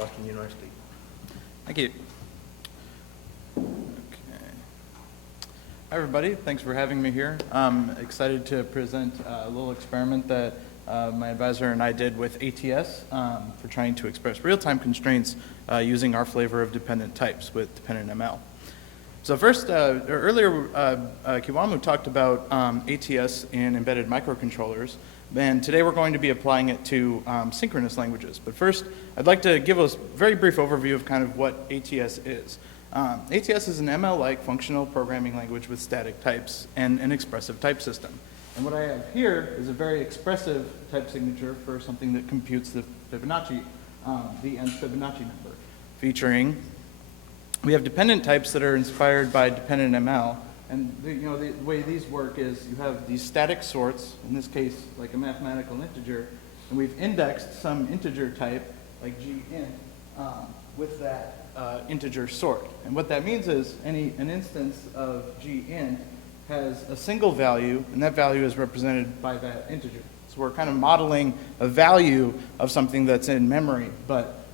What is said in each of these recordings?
Boston University. Thank you. Okay. Hi, everybody. Thanks for having me here. I'm excited to present a little experiment that my advisor and I did with ATS for trying to express real-time constraints using our flavor of dependent types with dependent ML. So first, earlier, Kiwamu talked about ATS in embedded microcontrollers, and today we're going to be applying it to synchronous languages. But first, I'd like to give a very brief overview of kind of what ATS is. ATS is an ML-like functional programming language with static types and an expressive type system. And what I have here is a very expressive type signature for something that computes the Fibonacci, the nth Fibonacci number, featuring we have dependent types that are inspired by dependent ML, and the way these work is you have these static sorts, in this case like a mathematical integer, and we've indexed some integer type like gint with that integer sort. And what that means is an instance of gint has a single value, and that value is represented by that integer. So we're kind of modeling a value of something that's in memory, but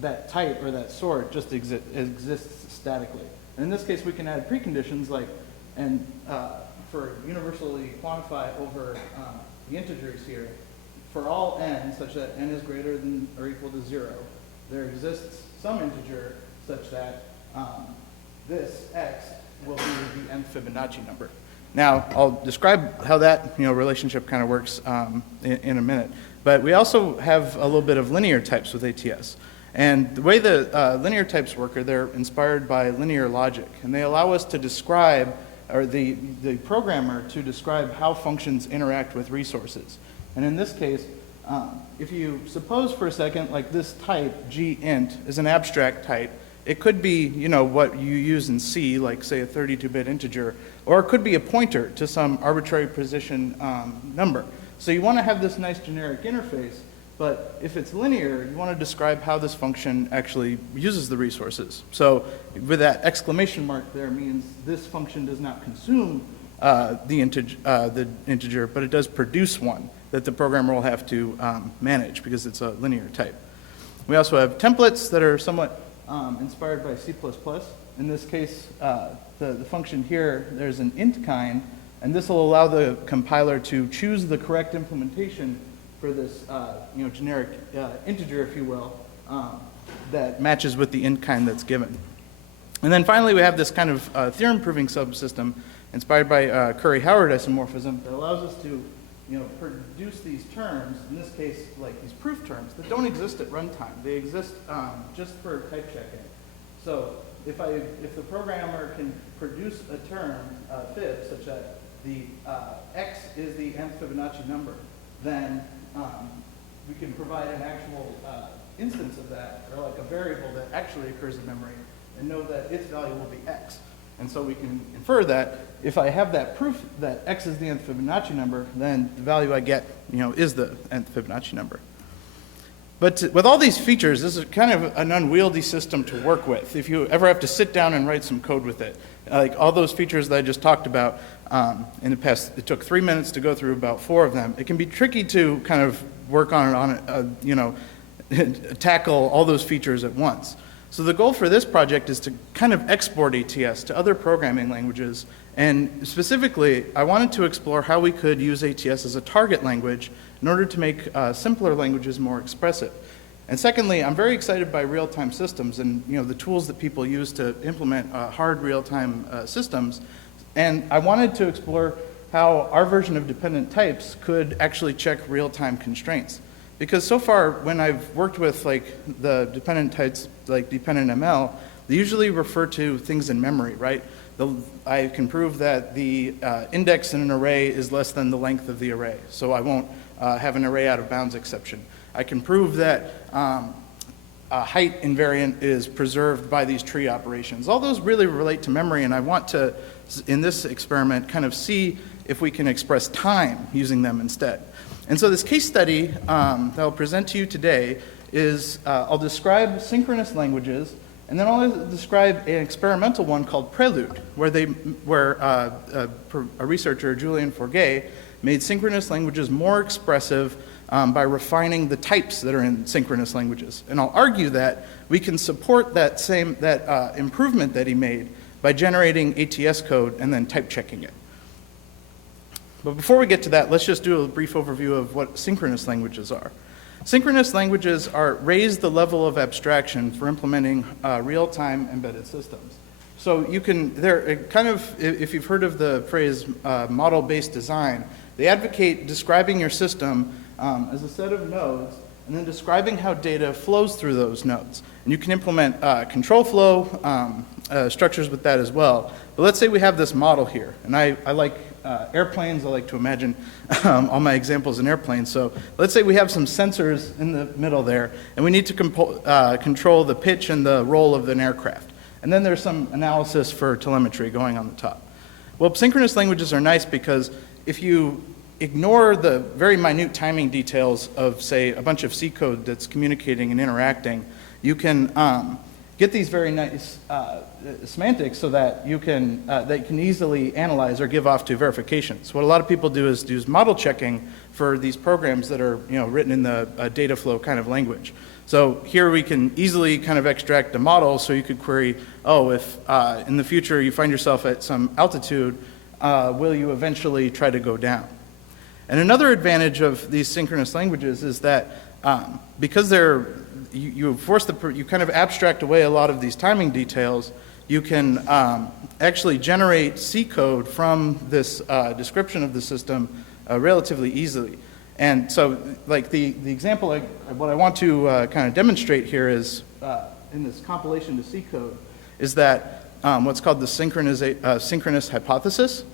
that type or that sort just exists statically. And in this case, we can add preconditions like, and for universally quantify over the integers here, for all n such that n is greater than or equal to 0, there exists some integer such that this x will be the nth Fibonacci number. Now, I'll describe how that relationship kind of works in a minute. But we also have a little bit of linear types with ATS. And the way the linear types work are they're inspired by linear logic. And they allow us to describe, or the programmer to describe how functions interact with resources. And in this case, if you suppose for a second, like this type, gint, is an abstract type, it could be, what you use in C, like say a 32-bit integer, or it could be a pointer to some arbitrary position number. So you want to have this nice generic interface, but if it's linear, you want to describe how this function actually uses the resources. So with that exclamation mark there means this function does not consume the integer, but it does produce one that the programmer will have to manage because it's a linear type. We also have templates that are somewhat inspired by C++. In this case, the function here, there's an int kind, and this will allow the compiler to choose the correct implementation for this generic integer, if you will, that matches with the int kind that's given. And then finally, we have this kind of theorem-proving subsystem inspired by Curry-Howard isomorphism that allows us to produce these terms, in this case, like these proof terms, that don't exist at runtime. They exist just for type checking. So if the programmer can produce a term, fib, such that the x is the nth Fibonacci number, then we can provide an actual instance of that, or like a variable that actually occurs in memory, and know that its value will be x. And so we can infer that if I have that proof that x is the nth Fibonacci number, then the value I get, is the nth Fibonacci number. But with all these features, this is kind of an unwieldy system to work with. If you ever have to sit down and write some code with it, like all those features that I just talked about in the past, it took 3 minutes to go through about 4 of them. It can be tricky to kind of work on tackle all those features at once. So the goal for this project is to kind of export ATS to other programming languages, and specifically, I wanted to explore how we could use ATS as a target language in order to make simpler languages more expressive. And secondly, I'm very excited by real-time systems and the tools that people use to implement hard real-time systems. And I wanted to explore how our version of dependent types could actually check real-time constraints. Because so far, when I've worked with the dependent types, like dependent ML, they usually refer to things in memory, right? I can prove that the index in an array is less than the length of the array, so I won't have an array out of bounds exception. I can prove that a height invariant is preserved by these tree operations. All those really relate to memory, and I want to, in this experiment, kind of see if we can express time using them instead. And so this case study that I'll present to you today is, I'll describe synchronous languages, and then I'll describe an experimental one called Prelude, where a researcher, Julien Forget, made synchronous languages more expressive by refining the types that are in synchronous languages. And I'll argue that we can support that improvement that he made by generating ATS code and then type checking it. But before we get to that, let's just do a brief overview of what synchronous languages are. Synchronous languages raise the level of abstraction for implementing real-time embedded systems. So you can, they're kind of, if you've heard of the phrase model-based design, they advocate describing your system as a set of nodes and then describing how data flows through those nodes. And you can implement control flow structures with that as well. But let's say we have this model here, and I like airplanes. I like to imagine all my examples in airplanes. So let's say we have some sensors in the middle there, and we need to control the pitch and the roll of an aircraft. And then there's some analysis for telemetry going on the top. Well, synchronous languages are nice because if you ignore the very minute timing details of, say, a bunch of C code that's communicating and interacting, you can get these very nice semantics so that you can easily analyze or give off to verification. So what a lot of people do is use model checking for these programs that are written in the data flow kind of language. So here we can easily kind of extract a model, so you could query, oh, if in the future you find yourself at some altitude, will you eventually try to go down? And another advantage of these synchronous languages is that because you kind of abstract away a lot of these timing details, you can actually generate C code from this description of the system relatively easily. And so, like the example, what I want to kind of demonstrate here is in this compilation to C code is that what's called the synchronous hypothesis.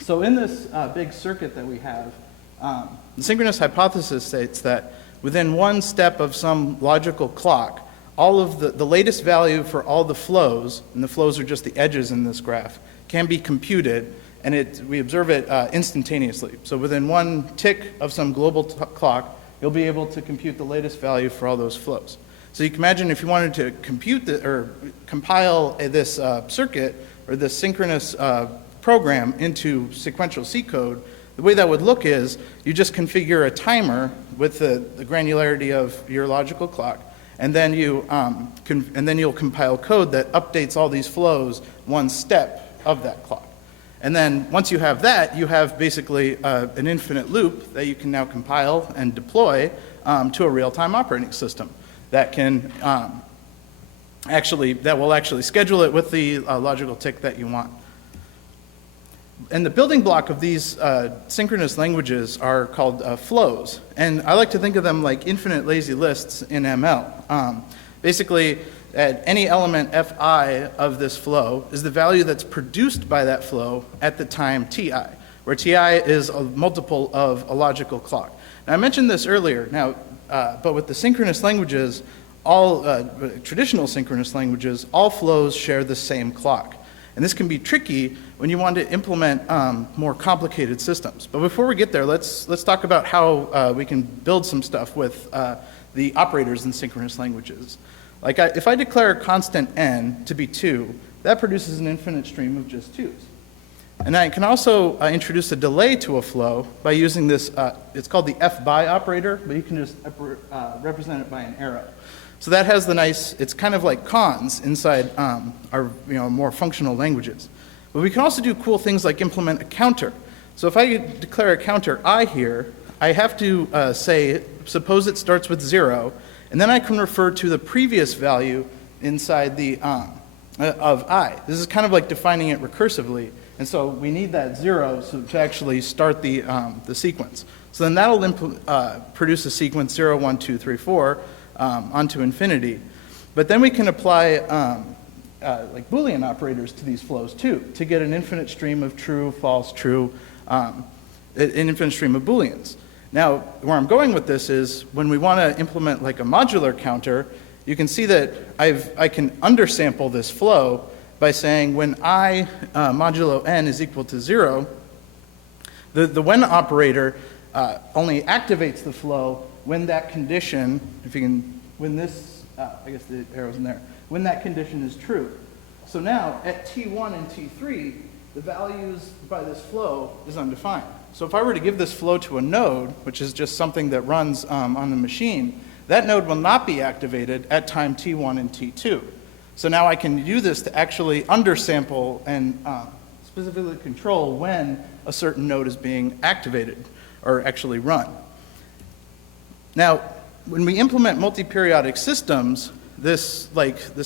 So in this big circuit that we have, the synchronous hypothesis states that within one step of some logical clock, all of the latest value for all the flows, and the flows are just the edges in this graph, can be computed, and we observe it instantaneously. So within one tick of some global clock, you'll be able to compute the latest value for all those flows. So you can imagine if you wanted to compute or compile this circuit or this synchronous program into sequential C code, the way that would look is you just configure a timer with the granularity of your logical clock, and then you'll compile code that updates all these flows one step of that clock. And then once you have that, you have basically an infinite loop that you can now compile and deploy to a real-time operating system that can will actually schedule it with the logical tick that you want. And the building block of these synchronous languages are called flows. And I like to think of them like infinite lazy lists in ML. Basically, at any element fi of this flow is the value that's produced by that flow at the time ti, where ti is a multiple of a logical clock. Now, I mentioned this earlier. Now, but with the synchronous languages, all traditional synchronous languages, all flows share the same clock. And this can be tricky when you want to implement more complicated systems. But before we get there, let's talk about how we can build some stuff with the operators in synchronous languages. Like if I declare a constant n to be 2, that produces an infinite stream of just 2's. And I can also introduce a delay to a flow by using this, it's called the f-by operator, but you can just represent it by an arrow. So that has the nice, it's kind of like cons inside our more functional languages. But we can also do cool things like implement a counter. So if I declare a counter I here, I have to say, suppose it starts with 0, and then I can refer to the previous value inside the of I. This is kind of like defining it recursively. And so we need that 0 to actually start the sequence. So then that'll produce a sequence 0, 1, 2, 3, 4 onto infinity. But then we can apply like Boolean operators to these flows too, to get an infinite stream of true, false, true, an infinite stream of Booleans. Now, where I'm going with this is when we want to implement like a modular counter, you can see that I can undersample this flow by saying when I modulo n is equal to 0, the when operator only activates the flow when that condition, when this, I guess the arrow's in there, when that condition is true. So now at T1 and T3, the values by this flow is undefined. So if I were to give this flow to a node, which is just something that runs on the machine, that node will not be activated at time t1 and t2. So now I can do this to actually undersample and specifically control when a certain node is being activated or actually run. Now, when we implement multi-periodic systems, this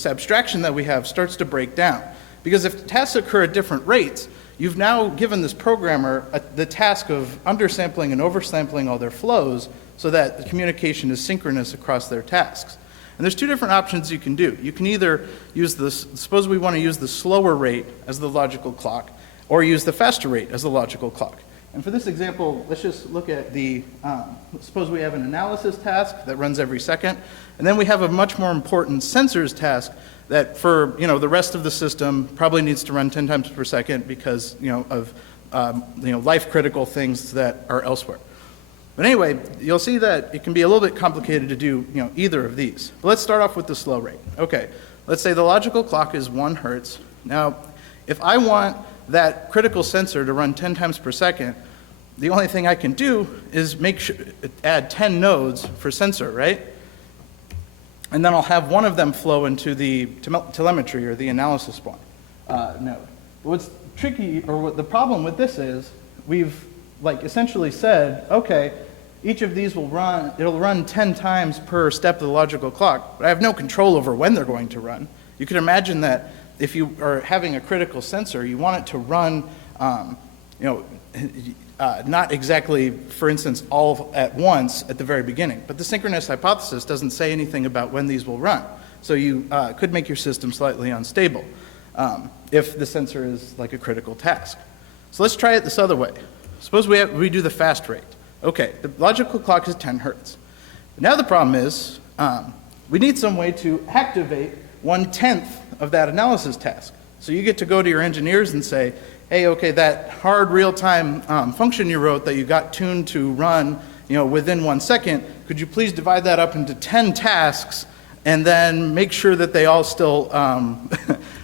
abstraction that we have starts to break down. Because if tasks occur at different rates, you've now given this programmer the task of undersampling and oversampling all their flows so that the communication is synchronous across their tasks. And there's two different options you can do. You can either use this, suppose we want to use the slower rate as the logical clock, or use the faster rate as the logical clock. And for this example, let's just look at the, suppose we have an analysis task that runs every second, and then we have a much more important sensors task that for the rest of the system probably needs to run 10 times per second because of life critical things that are elsewhere. But anyway, you'll see that it can be a little bit complicated to do either of these. But let's start off with the slow rate. Okay, let's say the logical clock is 1 hertz. Now, if I want that critical sensor to run 10 times per second, the only thing I can do is add 10 nodes for sensor, right? And then I'll have one of them flow into the telemetry or the analysis one node. What's tricky, or what the problem with this is, we've essentially said, okay, each of these will run, it'll run 10 times per step of the logical clock, but I have no control over when they're going to run. You can imagine that if you are having a critical sensor, you want it to run, not exactly, for instance, all at once at the very beginning. But the synchronous hypothesis doesn't say anything about when these will run. So you could make your system slightly unstable if the sensor is like a critical task. So let's try it this other way. Suppose we do the fast rate. Okay, the logical clock is 10 hertz. But now the problem is we need some way to activate 1/10 of that analysis task. So you get to go to your engineers and say, hey, okay, that hard real-time function you wrote that you got tuned to run within 1 second, could you please divide that up into 10 tasks and then make sure that they all still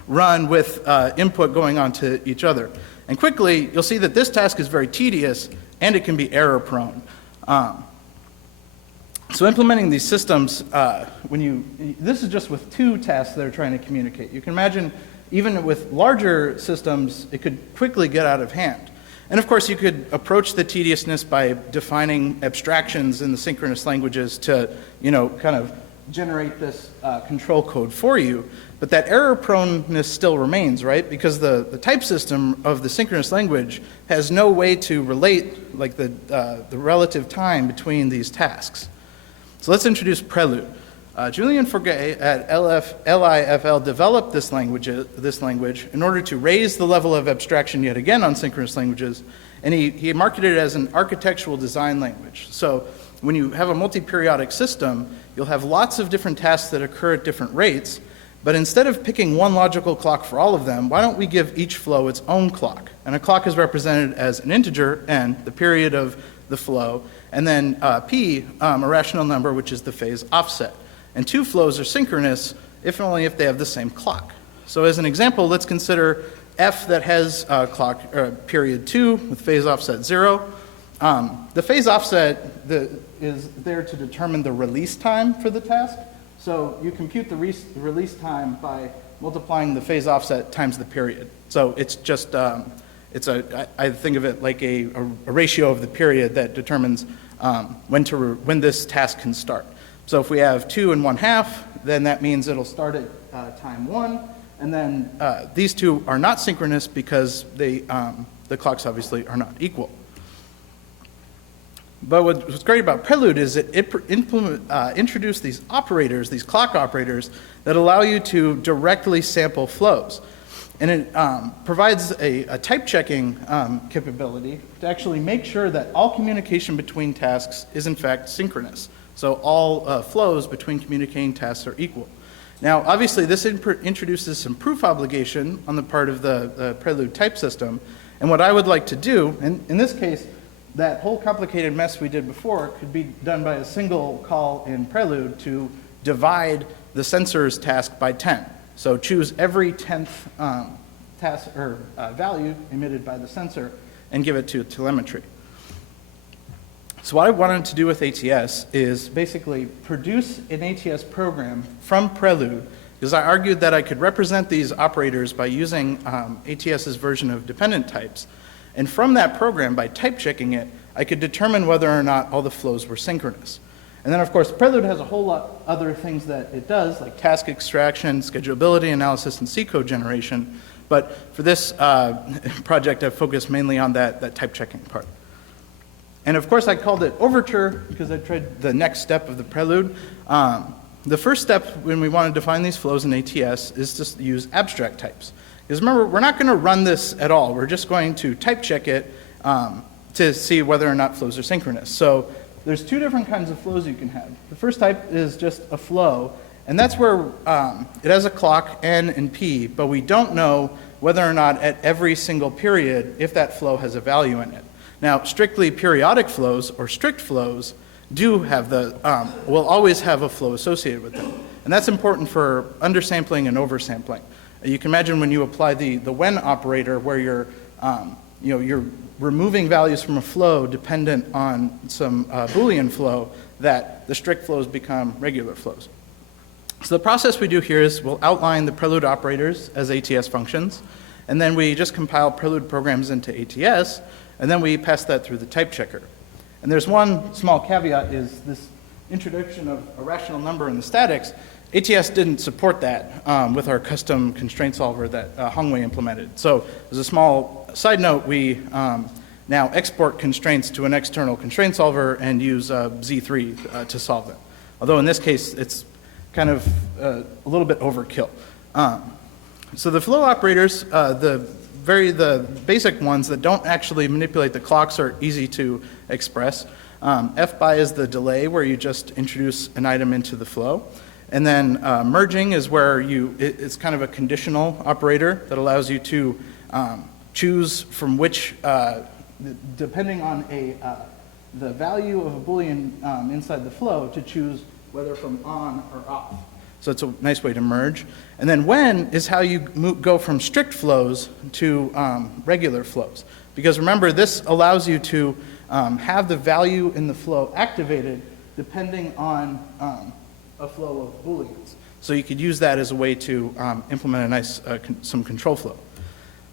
run with input going on to each other? And quickly, you'll see that this task is very tedious and it can be error-prone. So implementing these systems, this is just with 2 tasks that are trying to communicate. You can imagine even with larger systems, it could quickly get out of hand. And of course, you could approach the tediousness by defining abstractions in the synchronous languages to, kind of generate this control code for you. But that error proneness still remains, right? Because the type system of the synchronous language has no way to relate the relative time between these tasks. So let's introduce Prelude. Julien Forget at LIFL developed this language in order to raise the level of abstraction yet again on synchronous languages, and he marketed it as an architectural design language. So when you have a multi-periodic system, you'll have lots of different tasks that occur at different rates, but instead of picking one logical clock for all of them, why don't we give each flow its own clock? And a clock is represented as an integer, n, the period of the flow, and then p, a rational number, which is the phase offset. And 2 flows are synchronous if and only if they have the same clock. So as an example, let's consider f that has period 2 with phase offset 0. The phase offset is there to determine the release time for the task. So you compute the release time by multiplying the phase offset times the period. So it's just, I think of it like a ratio of the period that determines when this task can start. So if we have 2 1/2, then that means it'll start at time 1, and then these 2 are not synchronous because the clocks obviously are not equal. But what's great about Prelude is it introduced these operators, these clock operators, that allow you to directly sample flows. And it provides a type checking capability to actually make sure that all communication between tasks is in fact synchronous. So all flows between communicating tasks are equal. Now, obviously, this introduces some proof obligation on the part of the Prelude type system. And what I would like to do, and in this case, that whole complicated mess we did before could be done by a single call in Prelude to divide the sensor's task by 10. So choose every 10th task or value emitted by the sensor and give it to telemetry. So what I wanted to do with ATS is basically produce an ATS program from Prelude, because I argued that I could represent these operators by using ATS's version of dependent types. And from that program, by type checking it, I could determine whether or not all the flows were synchronous. And then, of course, Prelude has a whole lot other things that it does, like task extraction, schedulability analysis, and C code generation. But for this project, I've focused mainly on that type checking part. And of course, I called it Overture because I tried the next step of the Prelude. The first step when we want to define these flows in ATS is to use abstract types. Because remember, we're not going to run this at all. We're just going to type check it to see whether or not flows are synchronous. So there's two different kinds of flows you can have. The first type is just a flow, and that's where it has a clock, N and P, but we don't know whether or not at every single period if that flow has a value in it. Now, strictly periodic flows, or strict flows, do have will always have a flow associated with them. And that's important for undersampling and oversampling. You can imagine when you apply the when operator where you're removing values from a flow dependent on some Boolean flow, that the strict flows become regular flows. So the process we do here is we'll outline the Prelude operators as ATS functions, and then we just compile Prelude programs into ATS, and then we pass that through the type checker. And there's one small caveat, is this introduction of a rational number in the statics. ATS didn't support that with our custom constraint solver that Hongwei implemented. So as a small side note, we now export constraints to an external constraint solver and use Z3 to solve them. Although in this case, it's kind of a little bit overkill. So the flow operators, the basic ones that don't actually manipulate the clocks are easy to express. FBY is the delay where you just introduce an item into the flow. And then merging is where it's kind of a conditional operator that allows you to choose from which, depending on the value of a Boolean inside the flow, to choose whether from on or off. So it's a nice way to merge. And then when is how you go from strict flows to regular flows. Because remember, this allows you to have the value in the flow activated depending on a flow of Booleans. So you could use that as a way to implement a nice, some control flow.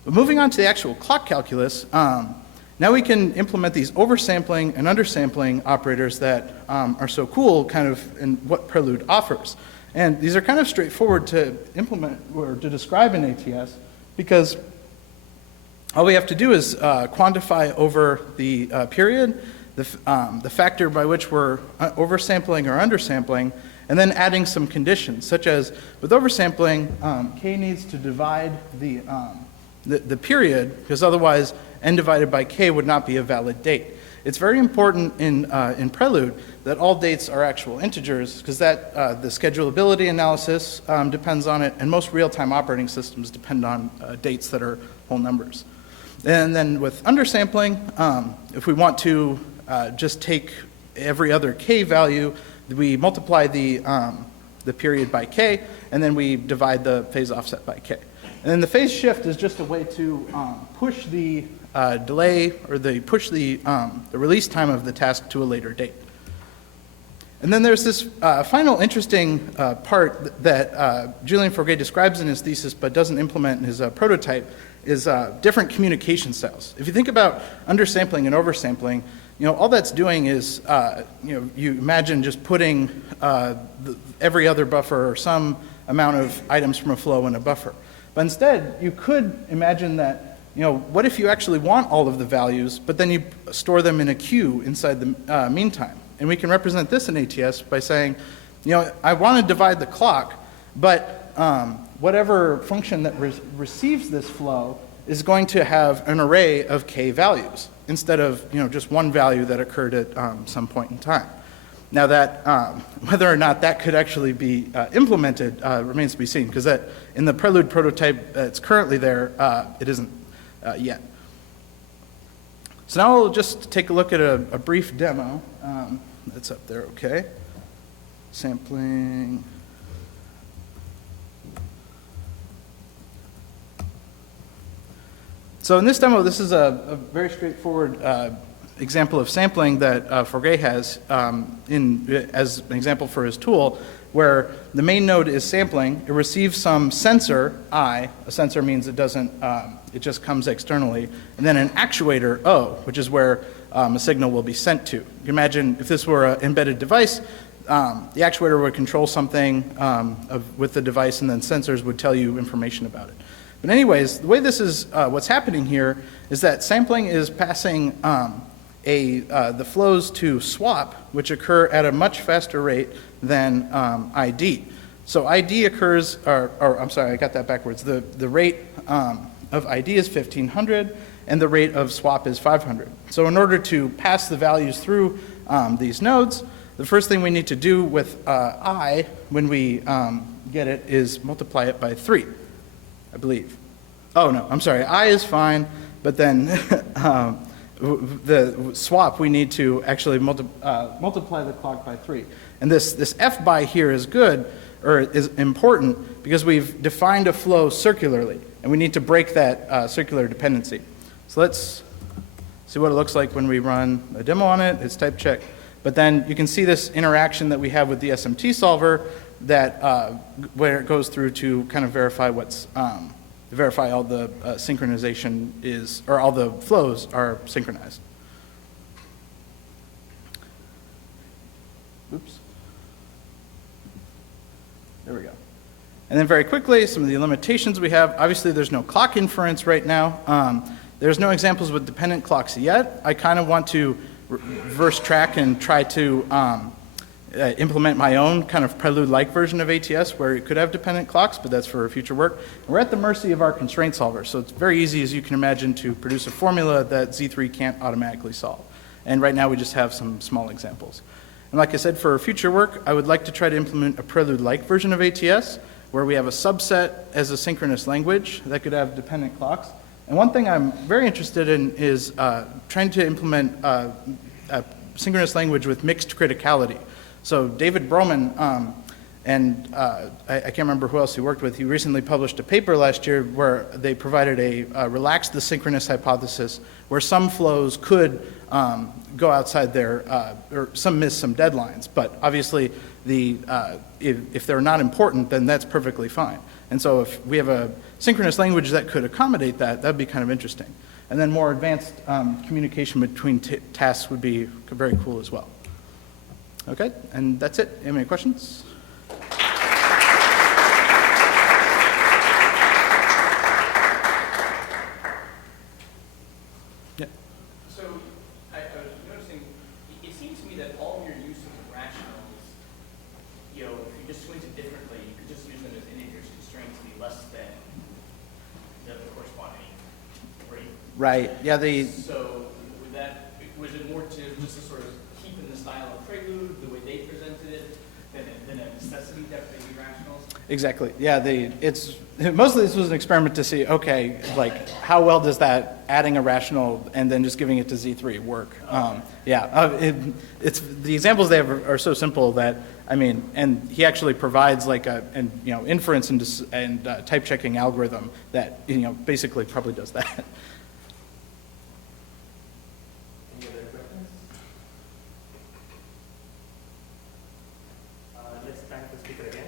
But moving on to the actual clock calculus, now we can implement these oversampling and undersampling operators that are so cool kind of in what Prelude offers. And these are kind of straightforward to implement or to describe in ATS because all we have to do is quantify over the period the factor by which we're oversampling or undersampling, and then adding some conditions, such as with oversampling, k needs to divide the period, because otherwise n divided by k would not be a valid date. It's very important in Prelude that all dates are actual integers, because that the schedulability analysis depends on it, and most real-time operating systems depend on dates that are whole numbers. And then with undersampling, if we want to just take every other k value, we multiply the period by k, and then we divide the phase offset by k. And then the phase shift is just a way to push the delay, or push the release time of the task to a later date. And then there's this final interesting part that Julien Forget describes in his thesis but doesn't implement in his prototype, is different communication styles. If you think about undersampling and oversampling, all that's doing is, you imagine just putting every other buffer or some amount of items from a flow in a buffer. But instead, you could imagine that, what if you actually want all of the values, but then you store them in a queue inside the meantime? And we can represent this in ATS by saying, I want to divide the clock, but whatever function that receives this flow is going to have an array of k values, instead of just one value that occurred at some point in time. Now that whether or not that could actually be implemented remains to be seen, because that in the Prelude prototype that's currently there, it isn't yet. So now we'll just take a look at a brief demo that's up there. Okay, sampling. So in this demo, this is a very straightforward example of sampling that Forgay has as an example for his tool, where the main node is sampling. It receives some sensor, I. A sensor means it doesn't, it just comes externally, and then an actuator, O, which is where a signal will be sent to. You can imagine if this were an embedded device, the actuator would control something with the device, and then sensors would tell you information about it. But anyways, the way this is, what's happening here is that sampling is passing the flows to swap, which occur at a much faster rate than ID. So ID occurs, or I'm sorry, I got that backwards. The rate of ID is 1500, and the rate of swap is 500. So in order to pass the values through these nodes, the first thing we need to do with I, when we get it, is multiply it by 3, I believe. Oh, no, I'm sorry. I is fine, but then the swap, we need to actually multiply the clock by 3. And this F by here is good, or is important, because we've defined a flow circularly, and we need to break that circular dependency. So let's see what it looks like when we run a demo on it. It's type check. But then you can see this interaction that we have with the SMT solver that where it goes through to kind of verify verify all the synchronization is, or all the flows are synchronized. Oops. There we go. And then very quickly, some of the limitations we have. Obviously, there's no clock inference right now. There's no examples with dependent clocks yet. I kind of want to reverse track and try to implement my own kind of prelude-like version of ATS where it could have dependent clocks, but that's for future work. And we're at the mercy of our constraint solver, so it's very easy, as you can imagine, to produce a formula that Z3 can't automatically solve. And right now we just have some small examples. And like I said, for future work, I would like to try to implement a prelude-like version of ATS where we have a subset as a synchronous language that could have dependent clocks. And one thing I'm very interested in is trying to implement a synchronous language with mixed criticality. So David Broman and I can't remember who else he worked with, he recently published a paper last year where they provided a relaxed asynchronous hypothesis where some flows could go outside their, or some miss some deadlines. But obviously, if they're not important, then that's perfectly fine. And so if we have a synchronous language that could accommodate that, that'd be kind of interesting. And then more advanced communication between tasks would be very cool as well. Okay, and that's it. Any questions? Yeah. So I was noticing, it seems to me that all of your use of rationals, you know, if you just squint it differently, you could just use them as integers constrained to be less than the corresponding rate. Right. Yeah. So was it more to just to sort of keep in the style of Prelude, the way they presented it, than a necessity depth of rationals? Exactly. Yeah. Mostly this was an experiment to see, okay, like how well does that adding a rational and then just giving it to Z3 work? The examples they have are so simple that, I mean, and he actually provides like inference and type checking algorithm that basically probably does that. Any other questions? Let's thank the speaker again.